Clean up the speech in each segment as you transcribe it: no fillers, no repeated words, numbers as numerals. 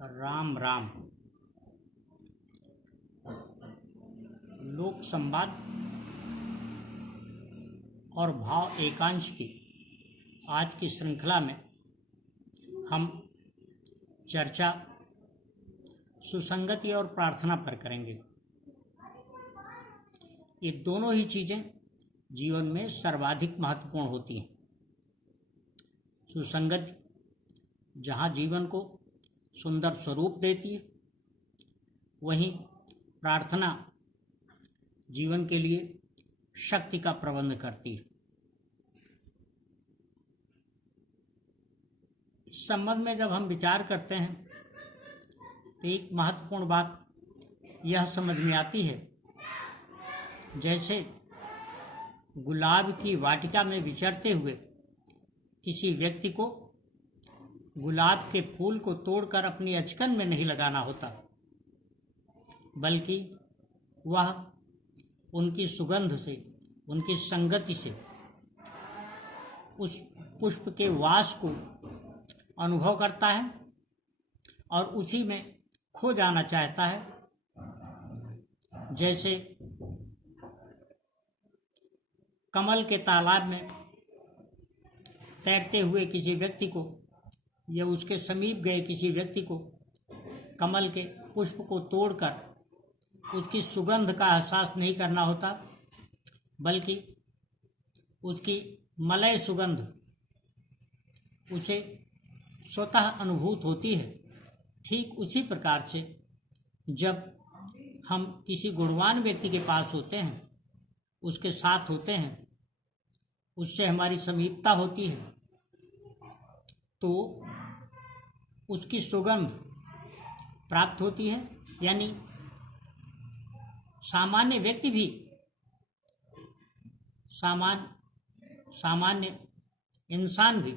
राम राम। लोक संवाद और भाव एकांश की आज की श्रृंखला में हम चर्चा सुसंगति और प्रार्थना पर करेंगे। ये दोनों ही चीज़ें जीवन में सर्वाधिक महत्वपूर्ण होती हैं। सुसंगति जहाँ जीवन को सुंदर स्वरूप देती है, वहीं प्रार्थना जीवन के लिए शक्ति का प्रबंध करती है। इस संबंध में जब हम विचार करते हैं तो एक महत्वपूर्ण बात यह समझ में आती है, जैसे गुलाब की वाटिका में विचरते हुए किसी व्यक्ति को गुलाब के फूल को तोड़कर अपनी अचकन में नहीं लगाना होता, बल्कि वह उनकी सुगंध से, उनकी संगति से उस पुष्प के वास को अनुभव करता है और उसी में खो जाना चाहता है। जैसे कमल के तालाब में तैरते हुए किसी व्यक्ति को या उसके समीप गए किसी व्यक्ति को कमल के पुष्प को तोड़कर उसकी सुगंध का एहसास नहीं करना होता, बल्कि उसकी मलय सुगंध उसे स्वतः अनुभूत होती है। ठीक उसी प्रकार से जब हम किसी गुणवान व्यक्ति के पास होते हैं, उसके साथ होते हैं, उससे हमारी समीपता होती है, तो उसकी सुगंध प्राप्त होती है। यानी सामान्य व्यक्ति भी सामान्य इंसान भी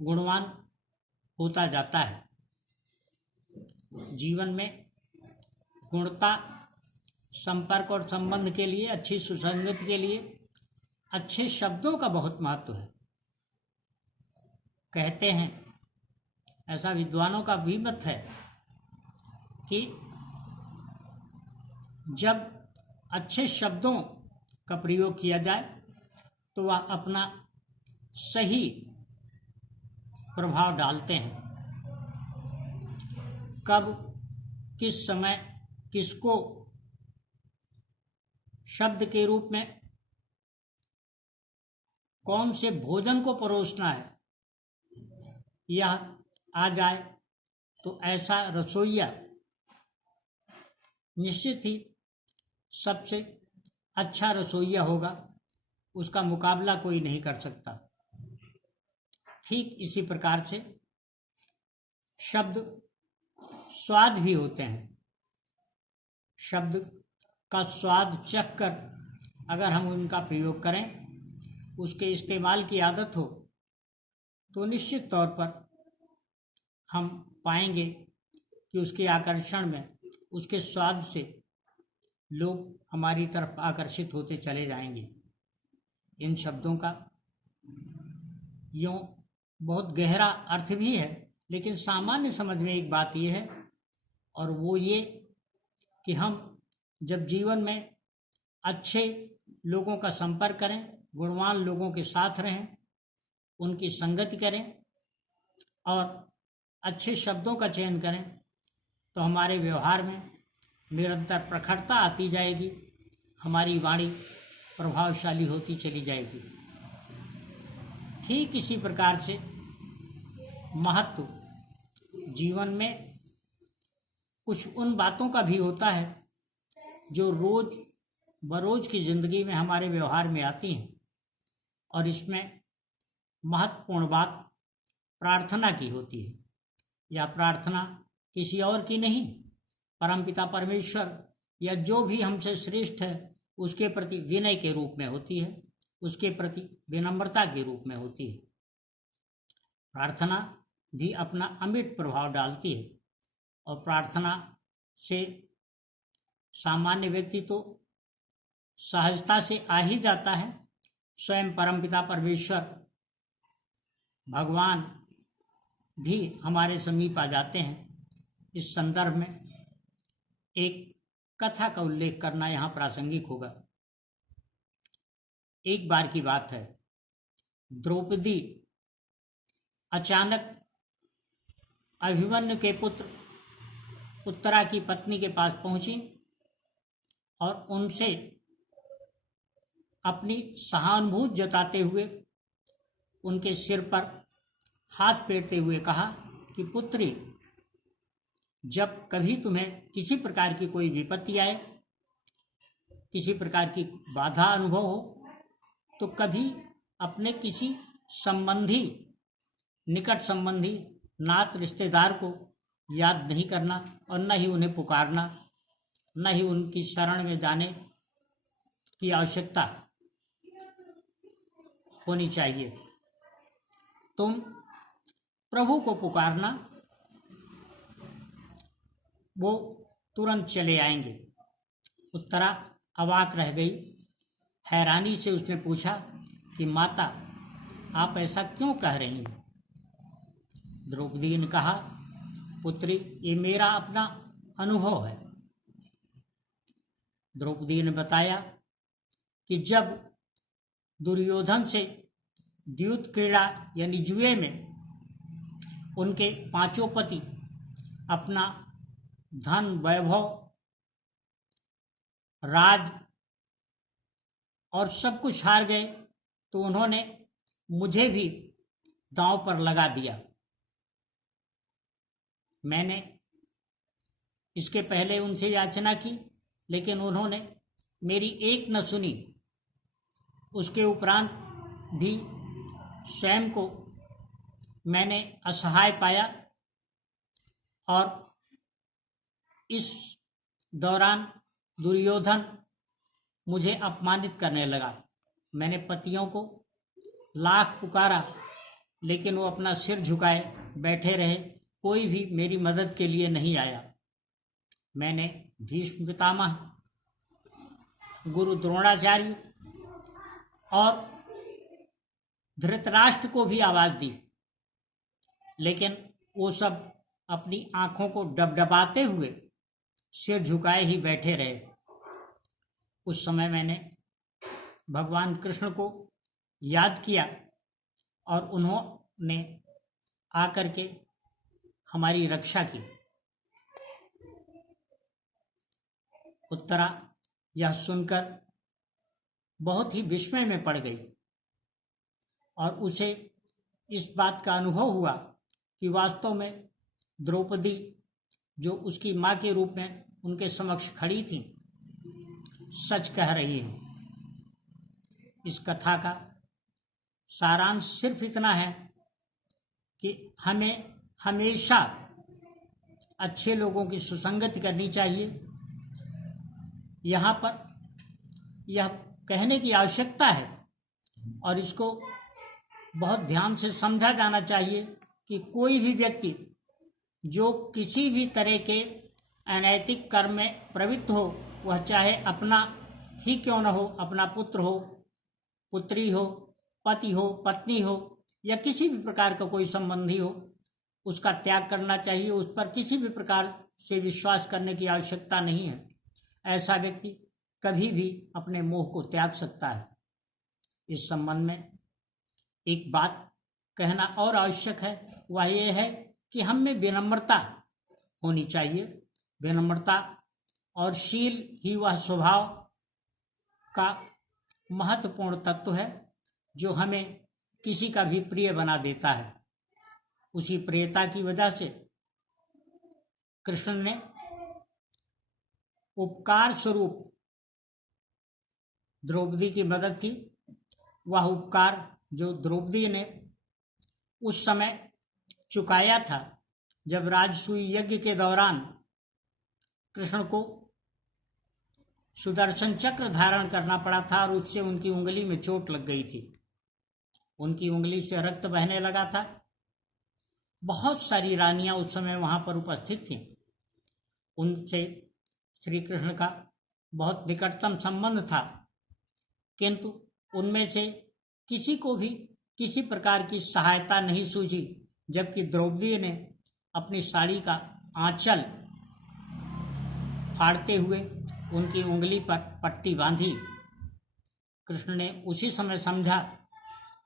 गुणवान होता जाता है। जीवन में गुणता, संपर्क और संबंध के लिए, अच्छी सुसंगति के लिए अच्छे शब्दों का बहुत महत्व है। कहते हैं, ऐसा विद्वानों का भी मत है कि जब अच्छे शब्दों का प्रयोग किया जाए तो वह अपना सही प्रभाव डालते हैं। कब, किस समय, किसको शब्द के रूप में कौन से भोजन को परोसना है, यह आ जाए तो ऐसा रसोइया निश्चित ही सबसे अच्छा रसोइया होगा, उसका मुकाबला कोई नहीं कर सकता। ठीक इसी प्रकार से शब्द स्वाद भी होते हैं। शब्द का स्वाद चख कर अगर हम उनका प्रयोग करें, उसके इस्तेमाल की आदत हो, तो निश्चित तौर पर हम पाएंगे कि उसके आकर्षण में, उसके स्वाद से लोग हमारी तरफ आकर्षित होते चले जाएंगे। इन शब्दों का यूँ बहुत गहरा अर्थ भी है, लेकिन सामान्य समझ में एक बात यह है, और वो ये कि हम जब जीवन में अच्छे लोगों का संपर्क करें, गुणवान लोगों के साथ रहें, उनकी संगति करें और अच्छे शब्दों का चयन करें, तो हमारे व्यवहार में निरंतर प्रखरता आती जाएगी, हमारी वाणी प्रभावशाली होती चली जाएगी। ठीक इसी प्रकार से महत्व जीवन में कुछ उन बातों का भी होता है जो रोज बरोज की जिंदगी में हमारे व्यवहार में आती हैं, और इसमें महत्वपूर्ण बात प्रार्थना की होती है। यह प्रार्थना किसी और की नहीं, परमपिता परमेश्वर या जो भी हमसे श्रेष्ठ है उसके प्रति विनय के रूप में होती है, उसके प्रति विनम्रता के रूप में होती है। प्रार्थना भी अपना अमिट प्रभाव डालती है, और प्रार्थना से सामान्य व्यक्ति तो सहजता से आ ही जाता है। स्वयं परमपिता परमेश्वर भगवान भी हमारे समीप आ जाते हैं, इस संदर्भ में एक कथा का उल्लेख करना यहाँ प्रासंगिक होगा। एक बार की बात है, द्रौपदी अचानक अभिमन्यु के पुत्र उत्तरा की पत्नी के पास पहुंची और उनसे अपनी सहानुभूति जताते हुए उनके सिर पर हाथ फेरते हुए कहा कि पुत्री, जब कभी तुम्हें किसी प्रकार की कोई विपत्ति आए, किसी प्रकार की बाधा अनुभव हो, तो कभी अपने किसी संबंधी, निकट संबंधी, नात रिश्तेदार को याद नहीं करना और न ही उन्हें पुकारना, न ही उनकी शरण में जाने की आवश्यकता होनी चाहिए। तुम प्रभु को पुकारना, वो तुरंत चले आएंगे। उत्तरा अवाक रह गई। हैरानी से उसने पूछा कि माता, आप ऐसा क्यों कह रही हैं? द्रौपदी ने कहा, पुत्री, ये मेरा अपना अनुभव है। द्रौपदी ने बताया कि जब दुर्योधन से द्यूत क्रीड़ा यानी जुए में उनके पांचों पति अपना धन, वैभव, राज और सब कुछ हार गए, तो उन्होंने मुझे भी दांव पर लगा दिया। मैंने इसके पहले उनसे याचना की, लेकिन उन्होंने मेरी एक न सुनी। उसके उपरांत भी स्वयं को मैंने असहाय पाया और इस दौरान दुर्योधन मुझे अपमानित करने लगा। मैंने पतियों को लाख पुकारा, लेकिन वो अपना सिर झुकाए बैठे रहे, कोई भी मेरी मदद के लिए नहीं आया। मैंने भीष्म पितामह, गुरु द्रोणाचार्य और धृतराष्ट्र को भी आवाज दी, लेकिन वो सब अपनी आंखों को डबडबाते हुए सिर झुकाए ही बैठे रहे। उस समय मैंने भगवान कृष्ण को याद किया और उन्होंने आकर के हमारी रक्षा की। उत्तरा यह सुनकर बहुत ही विस्मय में पड़ गई और उसे इस बात का अनुभव हुआ कि वास्तव में द्रौपदी, जो उसकी माँ के रूप में उनके समक्ष खड़ी थी, सच कह रही है। इस कथा का सारांश सिर्फ इतना है कि हमें हमेशा अच्छे लोगों की सुसंगति करनी चाहिए। यहाँ पर यह कहने की आवश्यकता है और इसको बहुत ध्यान से समझा जाना चाहिए कि कोई भी व्यक्ति जो किसी भी तरह के अनैतिक कर्म में प्रवृत्त हो, वह चाहे अपना ही क्यों न हो, अपना पुत्र हो, पुत्री हो, पति हो, पत्नी हो या किसी भी प्रकार का कोई संबंधी हो, उसका त्याग करना चाहिए। उस पर किसी भी प्रकार से विश्वास करने की आवश्यकता नहीं है। ऐसा व्यक्ति कभी भी अपने मोह को त्याग सकता है। इस संबंध में एक बात कहना और आवश्यक है, वह यह है कि हम में विनम्रता होनी चाहिए। विनम्रता और शील ही वह स्वभाव का महत्वपूर्ण तत्व है जो हमें किसी का भी प्रिय बना देता है। उसी प्रियता की वजह से कृष्ण ने उपकार स्वरूप द्रौपदी की मदद की। वह उपकार जो द्रौपदी ने उस समय चुकाया था, जब राजसूय यज्ञ के दौरान कृष्ण को सुदर्शन चक्र धारण करना पड़ा था और उससे उनकी उंगली में चोट लग गई थी। उनकी उंगली से रक्त बहने लगा था। बहुत सारी रानियां उस समय वहां पर उपस्थित थीं। उनसे श्री कृष्ण का बहुत निकटतम संबंध था, किंतु उनमें से किसी को भी किसी प्रकार की सहायता नहीं सूझी, जबकि द्रौपदी ने अपनी साड़ी का आंचल फाड़ते हुए उनकी उंगली पर पट्टी बांधी। कृष्ण ने उसी समय समझा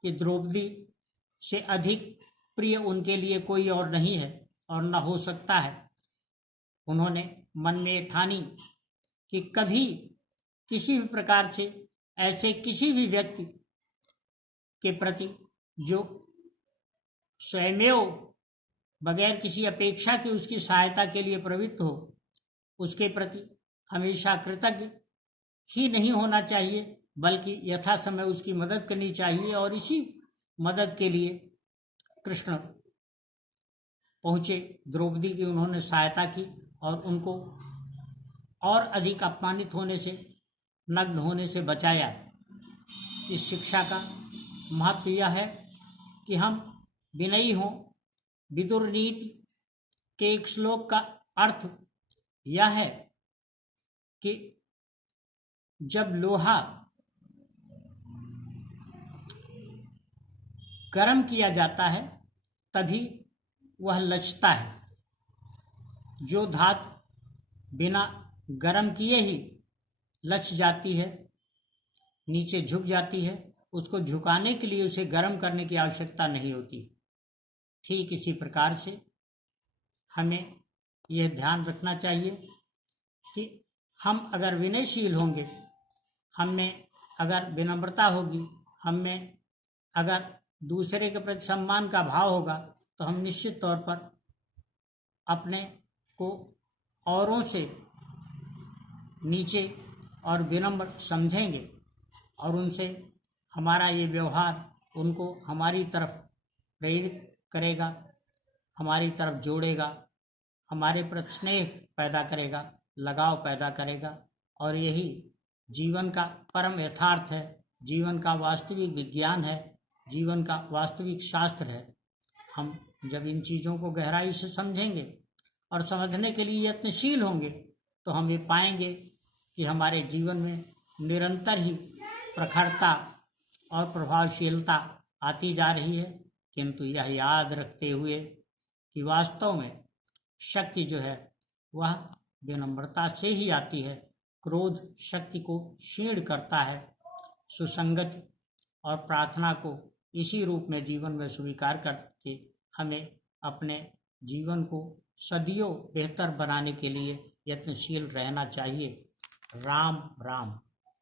कि द्रौपदी से अधिक प्रिय उनके लिए कोई और नहीं है और न हो सकता है। उन्होंने मन में ठानी कि कभी किसी भी प्रकार से ऐसे किसी भी व्यक्ति के प्रति जो स्वयमेव बगैर किसी अपेक्षा के उसकी सहायता के लिए प्रवृत्त हो, उसके प्रति हमेशा कृतज्ञ ही नहीं होना चाहिए, बल्कि यथा समय उसकी मदद करनी चाहिए। और इसी मदद के लिए कृष्ण पहुँचे द्रौपदी की, उन्होंने सहायता की और उनको और अधिक अपमानित होने से, नग्न होने से बचाया। इस शिक्षा का महत्व यह है कि हम विनयी हों। विदुर नीति के एक श्लोक का अर्थ यह है कि जब लोहा गर्म किया जाता है तभी वह लचता है। जो धातु बिना गर्म किए ही लच जाती है, नीचे झुक जाती है, उसको झुकाने के लिए उसे गर्म करने की आवश्यकता नहीं होती। ठीक इसी प्रकार से हमें यह ध्यान रखना चाहिए कि हम अगर विनयशील होंगे, हम में अगर विनम्रता होगी, हम में अगर दूसरे के प्रति सम्मान का भाव होगा, तो हम निश्चित तौर पर अपने को औरों से नीचे और विनम्र समझेंगे और उनसे हमारा ये व्यवहार उनको हमारी तरफ प्रेरित करेगा, हमारी तरफ जोड़ेगा, हमारे प्रति स्नेह पैदा करेगा, लगाव पैदा करेगा। और यही जीवन का परम यथार्थ है, जीवन का वास्तविक विज्ञान है, जीवन का वास्तविक शास्त्र है। हम जब इन चीज़ों को गहराई से समझेंगे और समझने के लिए यत्नशील होंगे, तो हम ये पाएंगे कि हमारे जीवन में निरंतर ही प्रखरता और प्रभावशीलता आती जा रही है। किंतु यह याद रखते हुए कि वास्तव में शक्ति जो है वह विनम्रता से ही आती है। क्रोध शक्ति को क्षीण करता है। सुसंगति और प्रार्थना को इसी रूप में जीवन में स्वीकार करके हमें अपने जीवन को सदियों बेहतर बनाने के लिए यत्नशील रहना चाहिए। राम राम।